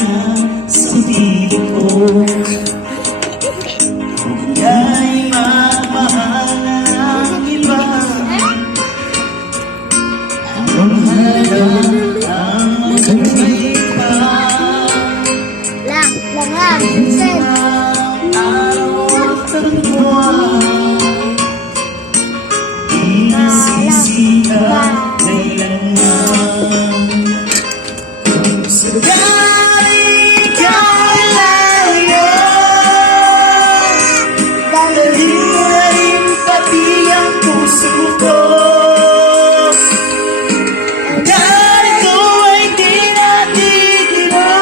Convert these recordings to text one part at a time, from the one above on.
na sa piling ko. Kung ya'y magmahal na ng iba, anong halaga ang mabuhay pa? Lang, Vincent. Araw at ang buwan, di nasisi ka kailanman. Kung sakaling ikaw ay lalayo, dalhin mo na rin pati ang puso ko. Narito ay di natitiro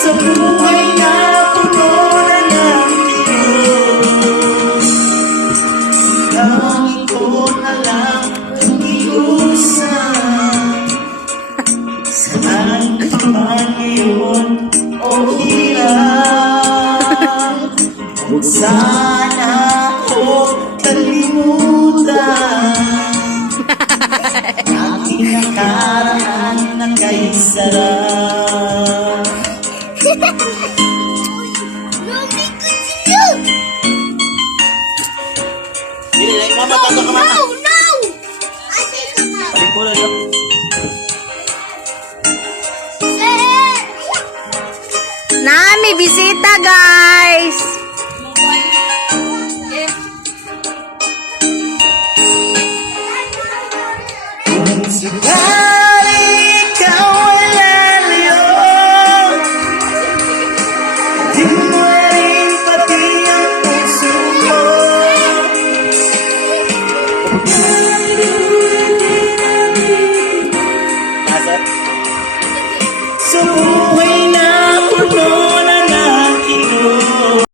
sa buhay na puno na ng Diyos. Langit ko na lang ang iusan. Saan ka man ngayon o hirap, huwag sana ako kalimutan. Aking nakaraan na kay sarap. Ruby, continue! Hindi, like mama, tato ka mama. No! Ate ka na. Balik mo na yun. Eh! Na, may bisita, guys.